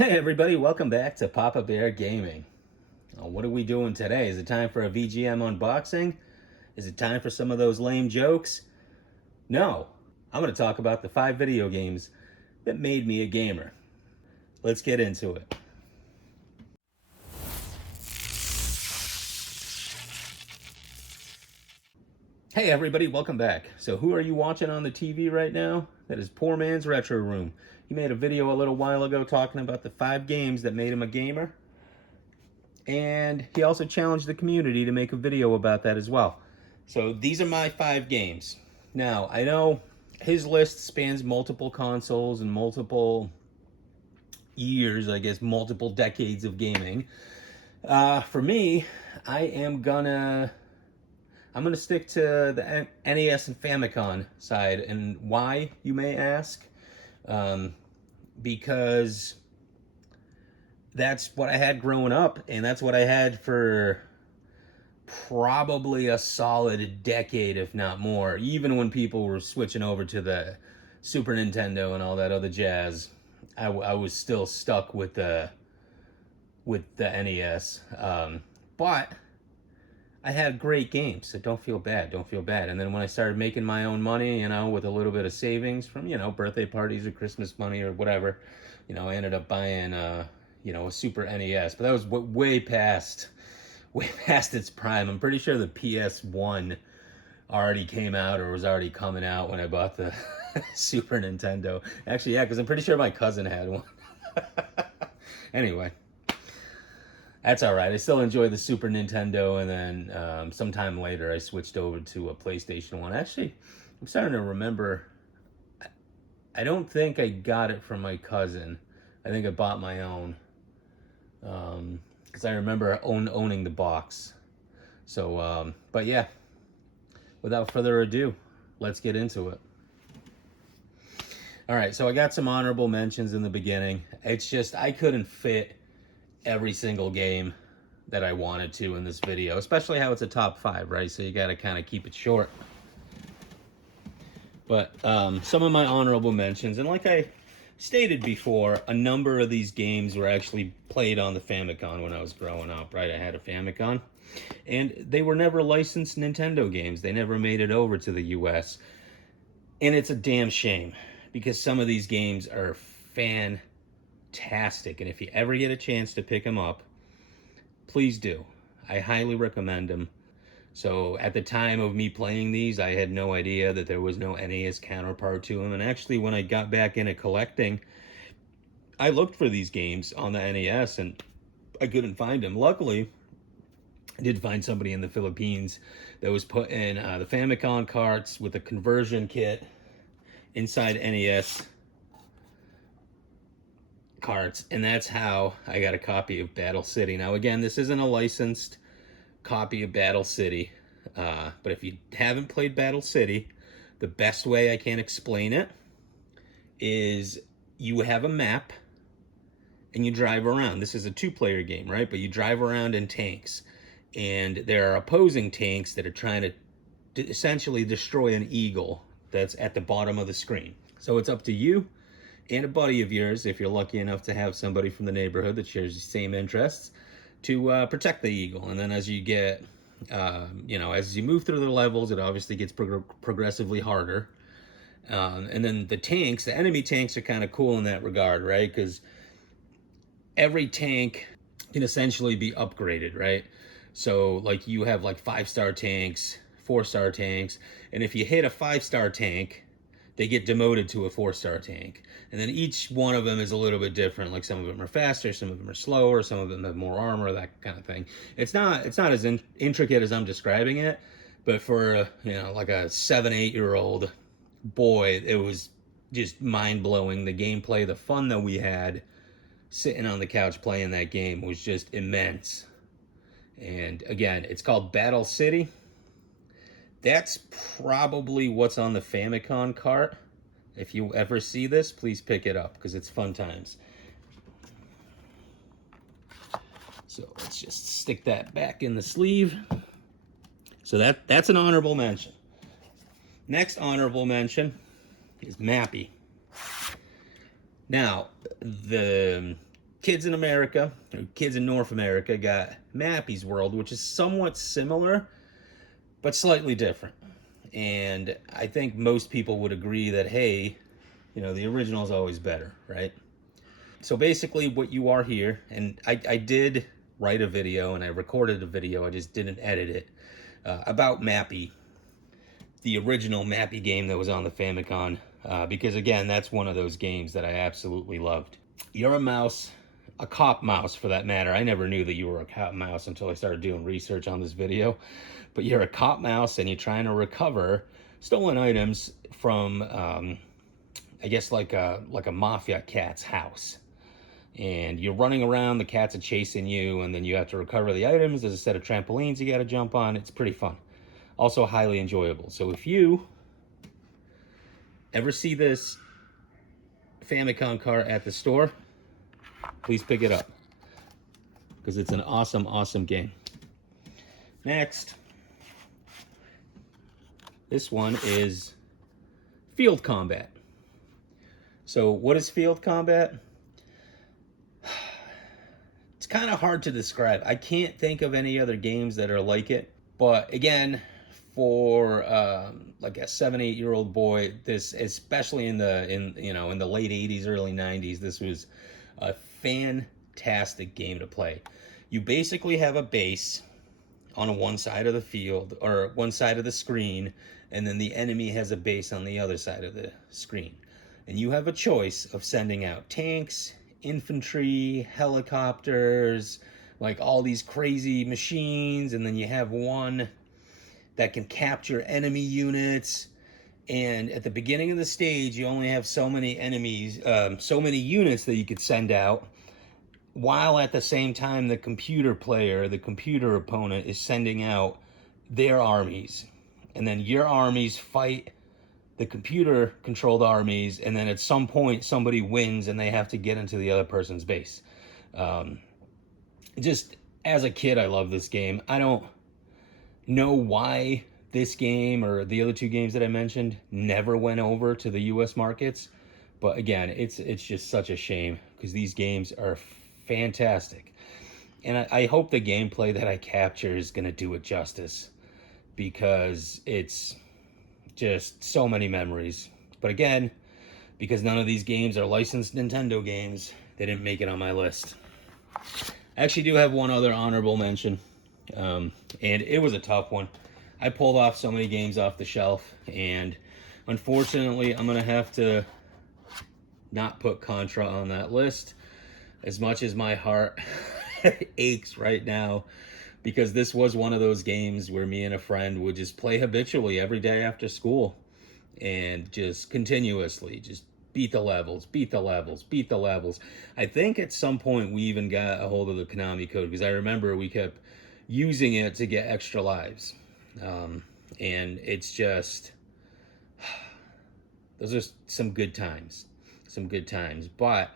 Hey everybody, welcome back to Papa Bear Gaming. What are we doing today? Is it time for a VGM unboxing? Is it time for some of those lame jokes? No, I'm going to talk about the 5 video games that made me a gamer. Let's get into it. Hey everybody, welcome back. So who are you watching on the TV right now? That is Poor Man's Retro Room. He made a video a little while ago talking about the 5 games that made him a gamer. And he also challenged the community to make a video about that as well. So these are my 5 games. Now, I know his list spans multiple consoles and multiple years, I guess multiple decades of gaming. For me, I'm gonna stick to the NES and Famicom side. And why, you may ask? Because that's what I had growing up, and that's what I had for probably a solid decade, if not more. Even when people were switching over to the Super Nintendo and all that other jazz, I was still stuck with the NES. But I had great games, so don't feel bad. Don't feel bad. And then when I started making my own money, with a little bit of savings from, birthday parties or Christmas money or whatever, I ended up buying, a Super NES. But that was way past its prime. I'm pretty sure the PS1 already came out or was already coming out when I bought the Super Nintendo. Actually, yeah, because I'm pretty sure my cousin had one. Anyway. That's all right. I still enjoy the Super Nintendo, and then sometime later I switched over to a PlayStation 1. Actually, I'm starting to remember, I don't think I got it from my cousin. I think I bought my own, because I remember owning the box. So, but yeah, without further ado, let's get into it. All right, so I got some honorable mentions in the beginning. It's just I couldn't fit every single game that I wanted to in this video, especially how it's a top 5, right? So you got to kind of keep it short. But some of my honorable mentions, and like I stated before, a number of these games were actually played on the Famicom when I was growing up, right? I had a Famicom, and they were never licensed Nintendo games. They never made it over to the US, and it's a damn shame because some of these games are fantastic, and if you ever get a chance to pick them up, please do. I highly recommend them. So at the time of me playing these, I had no idea that there was no NES counterpart to them. And actually, when I got back into collecting, I looked for these games on the NES and I couldn't find them. Luckily, I did find somebody in the Philippines that was putting the Famicom carts with a conversion kit inside NES carts, and that's how I got a copy of Battle City. Now again, this isn't a licensed copy of Battle City, but if you haven't played Battle City, the best way I can explain it is you have a map and you drive around. This is a 2-player game, right? But you drive around in tanks, and there are opposing tanks that are trying to essentially destroy an eagle that's at the bottom of the screen. So it's up to you and a buddy of yours, if you're lucky enough to have somebody from the neighborhood that shares the same interests, to protect the eagle. And then as you get, as you move through the levels, it obviously gets progressively harder. And then the enemy tanks are kind of cool in that regard, right? Because every tank can essentially be upgraded, right? So like you have like 5-star tanks, 4-star tanks, and if you hit a 5-star tank, they get demoted to a 4-star tank. And then each one of them is a little bit different. Like some of them are faster, some of them are slower, some of them have more armor, that kind of thing. It's not as intricate as I'm describing it, but for like a 7-8-year-old boy, it was just mind-blowing. The gameplay, the fun that we had sitting on the couch playing that game was just immense. And again, it's called Battle City. That's probably what's on the Famicom cart. If you ever see this, please pick it up because it's fun times. So let's just stick that back in the sleeve. So that's an honorable mention. Next honorable mention is Mappy. Now, the kids in America, or kids in North America, got Mappy's World, which is somewhat similar, but slightly different. And I think most people would agree that, hey, the original is always better, right? So basically, what you are here, and I did write a video and I recorded a video, I just didn't edit it, about Mappy, the original Mappy game that was on the Famicom, because again, that's one of those games that I absolutely loved. You're a mouse, a cop mouse for that matter. I never knew that you were a cop mouse until I started doing research on this video. But you're a cop mouse and you're trying to recover stolen items from, I guess, like a mafia cat's house. And you're running around, the cats are chasing you, and then you have to recover the items. There's a set of trampolines you got to jump on. It's pretty fun. Also highly enjoyable. So if you ever see this Famicom cart at the store, please pick it up, because it's an awesome, awesome game. Next, this one is Field Combat. So what is Field Combat? It's kind of hard to describe. I can't think of any other games that are like it. But again, for like a 7-8-year-old boy, this, especially in the late 80s, early 90s, this was a fantastic game to play. You basically have a base on one side of the field, or one side of the screen, and then the enemy has a base on the other side of the screen. And you have a choice of sending out tanks, infantry, helicopters, like all these crazy machines, and then you have one that can capture enemy units. And at the beginning of the stage, you only have so many enemies, so many units that you could send out, while at the same time the computer player, the computer opponent, is sending out their armies. And then your armies fight the computer controlled armies, and then at some point somebody wins and they have to get into the other person's base. Just as a kid, I love this game. I don't know why this game or the other two games that I mentioned never went over to the US markets, but again, it's just such a shame, because these games are fantastic. And I hope the gameplay that I capture is going to do it justice, because it's just so many memories. But again, because none of these games are licensed Nintendo games, they didn't make it on my list. I actually do have one other honorable mention, and it was a tough one. I pulled off so many games off the shelf, and unfortunately, I'm going to have to not put Contra on that list, as much as my heart aches right now, because this was one of those games where me and a friend would just play habitually every day after school, and just continuously just beat the levels, beat the levels, beat the levels. I think at some point we even got a hold of the Konami code, because I remember we kept using it to get extra lives. And it's just, those are some good times. Some good times. But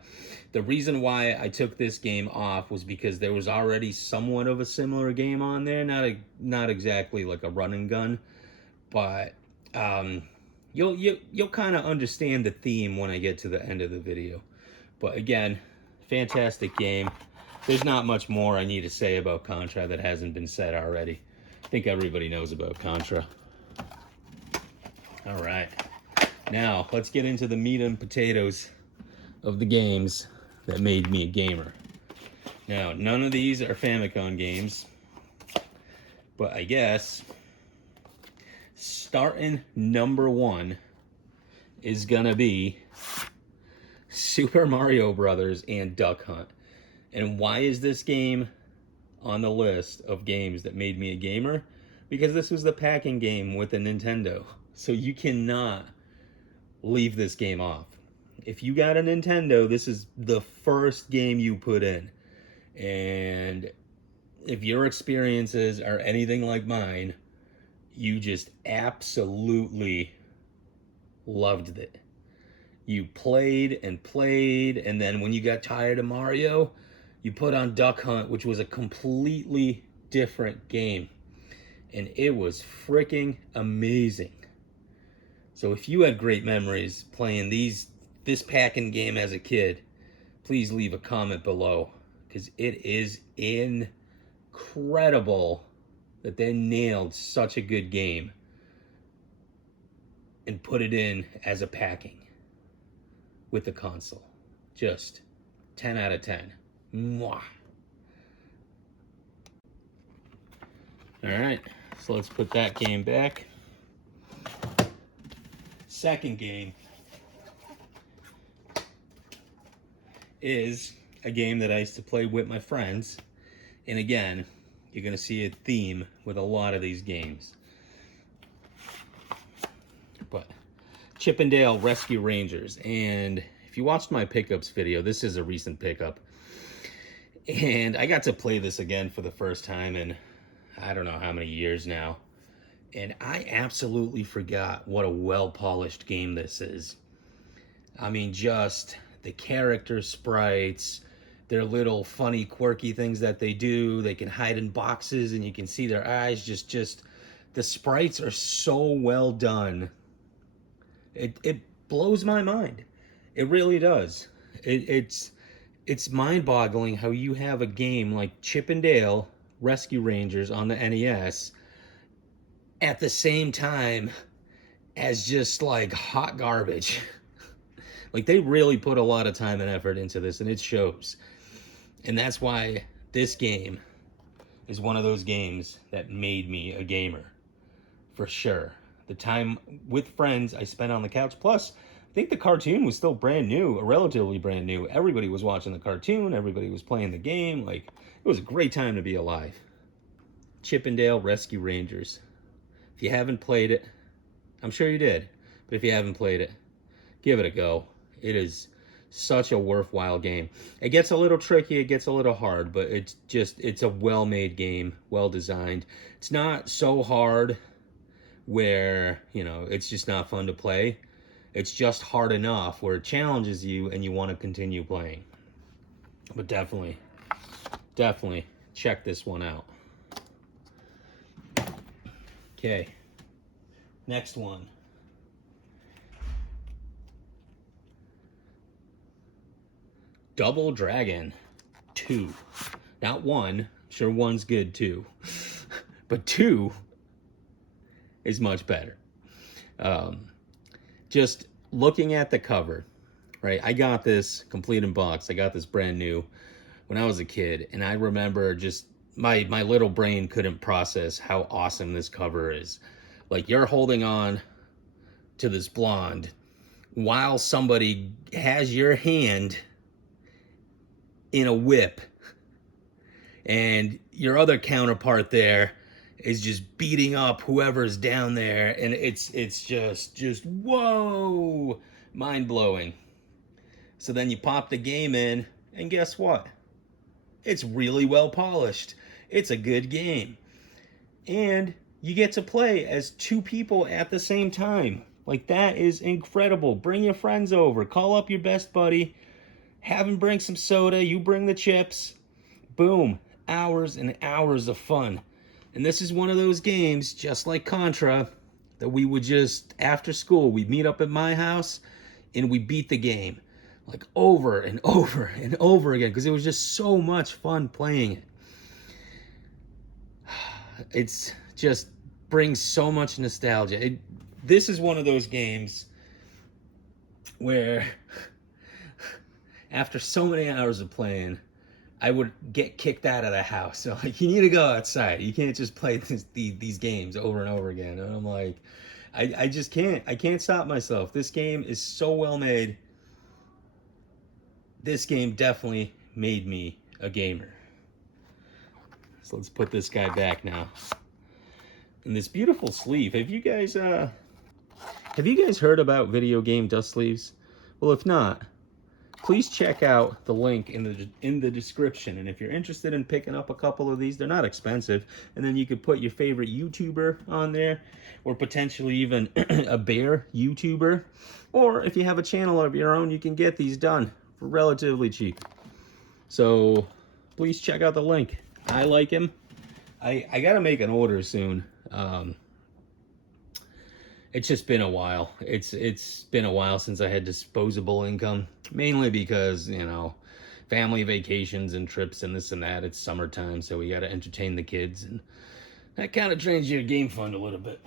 the reason why I took this game off was because there was already somewhat of a similar game on there. Not exactly like a run and gun, but you'll kind of understand the theme when I get to the end of the video. But again, fantastic game. There's not much more I need to say about Contra that hasn't been said already. I think everybody knows about Contra. All right. Now, let's get into the meat and potatoes of the games that made me a gamer. Now, none of these are Famicom games, but I guess starting number one is gonna be Super Mario Brothers and Duck Hunt. And why is this game on the list of games that made me a gamer? Because this was the packing game with the Nintendo. So you cannot leave this game off. If you got a Nintendo, this is the first game you put in. And if your experiences are anything like mine, you just absolutely loved it. You played and played, and then when you got tired of Mario, you put on Duck Hunt, which was a completely different game. And it was freaking amazing. So if you had great memories playing this packing game as a kid, please leave a comment below, because it is incredible that they nailed such a good game and put it in as a packing with the console. Just 10 out of 10. Mwah. All right, so let's put that game back. Second game is a game that I used to play with my friends. And again, you're going to see a theme with a lot of these games. But Chippendale Rescue Rangers. And if you watched my pickups video, this is a recent pickup. And I got to play this again for the first time in I don't know how many years now. And I absolutely forgot what a well-polished game this is. I mean, just the character sprites, their little funny, quirky things that they do. They can hide in boxes and you can see their eyes. Just the sprites are so well done. It blows my mind. It really does. It's mind-boggling how you have a game like Chippendale Rescue Rangers on the NES at the same time as just like hot garbage. Like, they really put a lot of time and effort into this, and it shows. And that's why this game is one of those games that made me a gamer, for sure. The time with friends I spent on the couch, plus I think the cartoon was still brand new, relatively brand new. Everybody was watching the cartoon, everybody was playing the game. Like, it was a great time to be alive. Chippendale Rescue Rangers. If you haven't played it, I'm sure you did, but if you haven't played it, give it a go. It is such a worthwhile game. It gets a little tricky, it gets a little hard, but it's a well-made game, well-designed. It's not so hard where, you know, it's just not fun to play. It's just hard enough where it challenges you and you want to continue playing. But definitely check this one out. Okay, next one. Double Dragon 2. Not 1. I'm sure 1's good too. But 2 is much better. Just looking at the cover, right? I got this complete in box. I got this brand new when I was a kid. And I remember just my little brain couldn't process how awesome this cover is. Like, you're holding on to this blonde while somebody has your hand in a whip, and your other counterpart there is just beating up whoever's down there, and it's just whoa, mind-blowing. So then you pop the game in, and guess what? It's really well polished. It's a good game. And you get to play as two people at the same time. Like, that is incredible. Bring your friends over. Call up your best buddy. Have him bring some soda. You bring the chips. Boom. Hours and hours of fun. And this is one of those games, just like Contra, that we would just, after school, we'd meet up at my house and we beat the game. Like, over and over and over again, because it was just so much fun playing it. It's just brings so much nostalgia. This is one of those games where after so many hours of playing, I would get kicked out of the house. So, like, you need to go outside. You can't just play these games over and over again. And I'm like, I just can't. I can't stop myself. This game is so well made. This game definitely made me a gamer. So let's put this guy back now. And this beautiful sleeve. Have you guys heard about video game dust sleeves? Well, if not, please check out the link in the description. And if you're interested in picking up a couple of these, they're not expensive. And then you could put your favorite YouTuber on there, or potentially even a bear YouTuber. Or if you have a channel of your own, you can get these done for relatively cheap. So please check out the link. I like him. I gotta make an order soon. It's just been a while. It's been a while since I had disposable income, mainly because, you know, family vacations and trips and this and that. It's summertime, so we got to entertain the kids, and that kind of drains your game fund a little bit.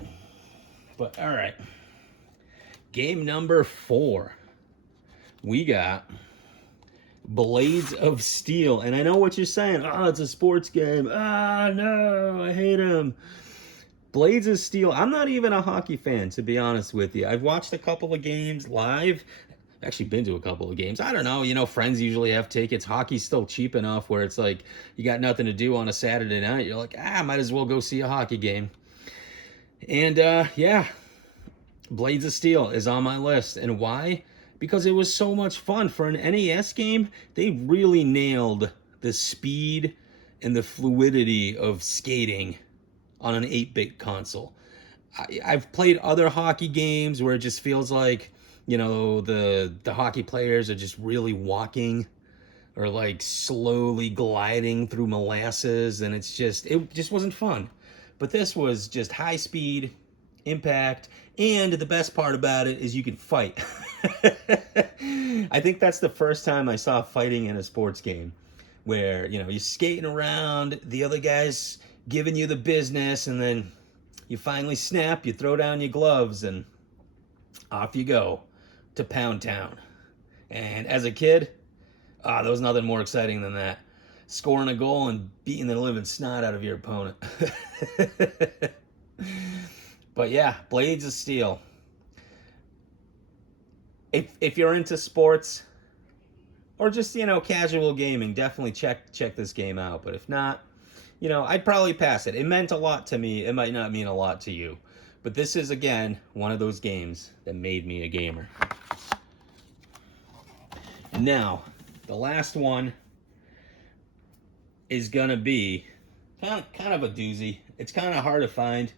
But all right, game number 4, we got Blades of Steel. And I know what you're saying. Oh, it's a sports game. Ah, no, I hate him. Blades of Steel. I'm not even a hockey fan, to be honest with you. I've watched a couple of games live. Actually been to a couple of games. I don't know, friends usually have tickets. Hockey's still cheap enough where it's like you got nothing to do on a Saturday night. You're like, might as well go see a hockey game. And yeah, Blades of Steel is on my list. And why? Because it was so much fun. For an NES game, they really nailed the speed and the fluidity of skating on an 8-bit console. I've played other hockey games where it just feels like, the hockey players are just really walking or like slowly gliding through molasses, and it just wasn't fun. But this was just high speed, impact, and the best part about it is you can fight. I think that's the first time I saw fighting in a sports game, where you're skating around, the other guy's giving you the business, and then you finally snap, you throw down your gloves, and off you go to Pound Town. And as a kid, there was nothing more exciting than that. Scoring a goal and beating the living snot out of your opponent. But yeah, Blades of Steel. If you're into sports or just, casual gaming, definitely check this game out. But if not, I'd probably pass it. It meant a lot to me. It might not mean a lot to you. But this is, again, one of those games that made me a gamer. And now, the last one is going to be kind of a doozy. It's kind of hard to find.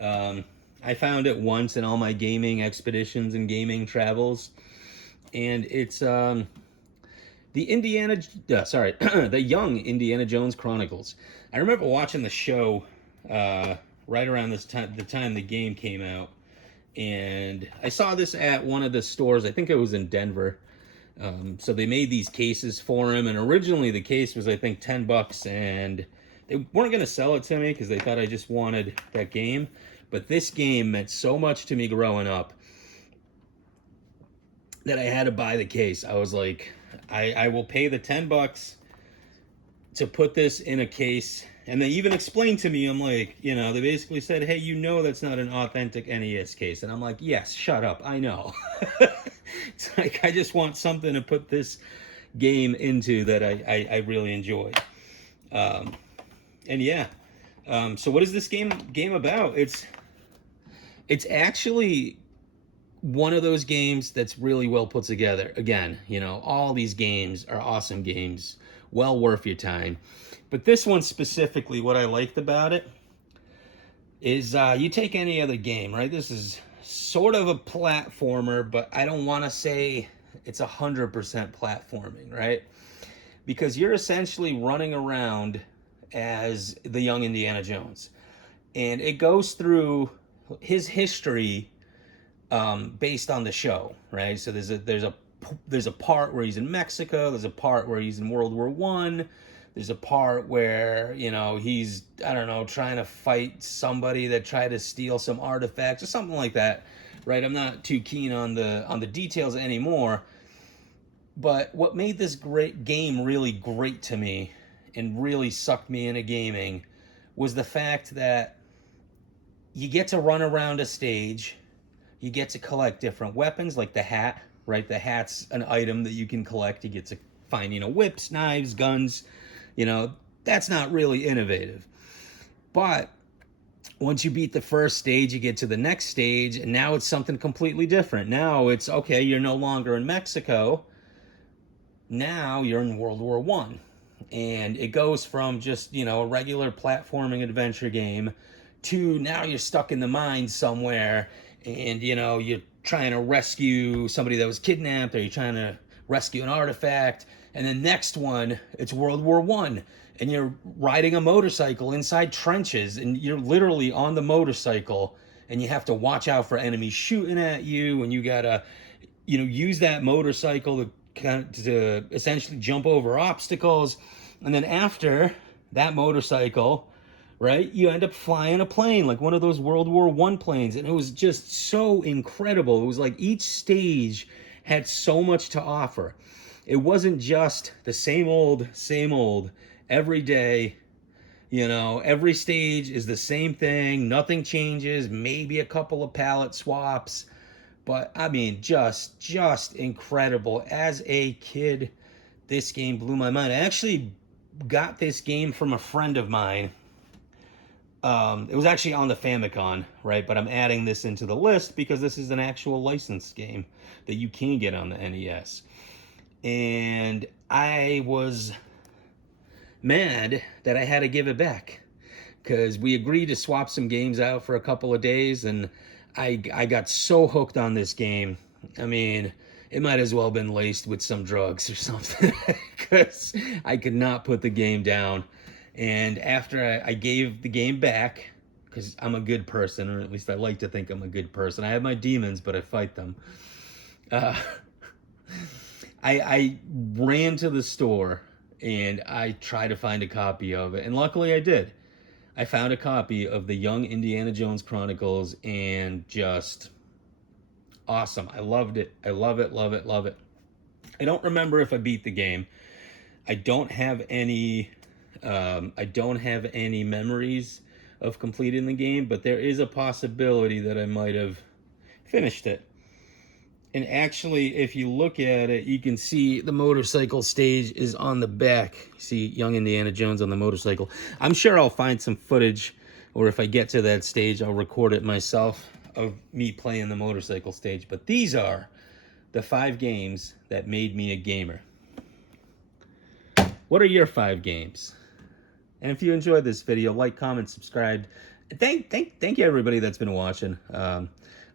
I found it once in all my gaming expeditions and gaming travels. And it's the the Young Indiana Jones Chronicles. I remember watching the show right around the time the game came out, and I saw this at one of the stores. I think it was in Denver. So they made these cases for him, and originally the case was, I think, $10, and they weren't going to sell it to me because they thought I just wanted that game. But this game meant so much to me growing up that I had to buy the case. I was like, I will pay the $10 to put this in a case. And they even explained to me, I'm like, they basically said, hey, that's not an authentic NES case. And I'm like, yes, shut up, I know. It's like, I just want something to put this game into that I really enjoy. And yeah, so what is this game about? It's actually one of those games that's really well put together. Again, all these games are awesome games, well worth your time. But this one specifically, what I liked about it is you take any other game, right? This is sort of a platformer, but I don't want to say it's 100% platforming, right? Because you're essentially running around as the young Indiana Jones. And it goes through his history based on the show, right? So there's a part where he's in Mexico, there's a part where he's in World War I, there's a part where, he's, I don't know, trying to fight somebody that tried to steal some artifacts or something like that, right? I'm not too keen on the details anymore. But what made this great game really great to me and really sucked me into gaming was the fact that you get to run around a stage, you get to collect different weapons, like the hat, right? The hat's an item that you can collect. You get to find, whips, knives, guns. That's not really innovative. But once you beat the first stage, you get to the next stage, and now it's something completely different. Now it's, okay, you're no longer in Mexico. Now you're in World War I. And it goes from just, a regular platforming adventure game to now you're stuck in the mines somewhere, and, you're trying to rescue somebody that was kidnapped, or you're trying to rescue an artifact. And the next one, it's World War I, and you're riding a motorcycle inside trenches, and you're literally on the motorcycle, and you have to watch out for enemies shooting at you, and you gotta, use that motorcycle to to essentially jump over obstacles. And then after that motorcycle, right, you end up flying a plane, like one of those World War I planes. And it was just so incredible. It was like each stage had so much to offer. It wasn't just the same old every day. Every stage is the same thing. Nothing changes. Maybe a couple of palette swaps. But I mean, just incredible. As a kid, this game blew my mind. I actually got this game from a friend of mine. It was actually on the Famicom, right? But I'm adding this into the list because this is an actual licensed game that you can get on the NES. And I was mad that I had to give it back because we agreed to swap some games out for a couple of days, and I got so hooked on this game. I mean, it might as well have been laced with some drugs or something because I could not put the game down. And after I gave the game back, because I'm a good person, or at least I like to think I'm a good person. I have my demons, but I fight them. I ran to the store and I tried to find a copy of it. And luckily I did. I found a copy of the Young Indiana Jones Chronicles, and just awesome. I loved it. I love it, love it, love it. I don't remember if I beat the game. I don't have any memories of completing the game, but there is a possibility that I might have finished it. And actually, if you look at it, you can see the motorcycle stage is on the back. You see young Indiana Jones on the motorcycle. I'm sure I'll find some footage, or if I get to that stage, I'll record it myself of me playing the motorcycle stage. But these are the 5 games that made me a gamer. What are your 5 games? And if you enjoyed this video, like, comment, subscribe. Thank you everybody that's been watching.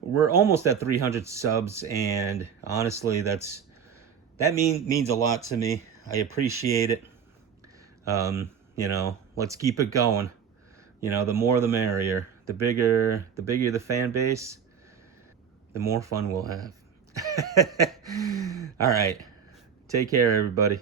We're almost at 300 subs, and honestly, that means a lot to me. I appreciate it. Let's keep it going. The more the merrier. The bigger the fan base, the more fun we'll have. All right. Take care, everybody.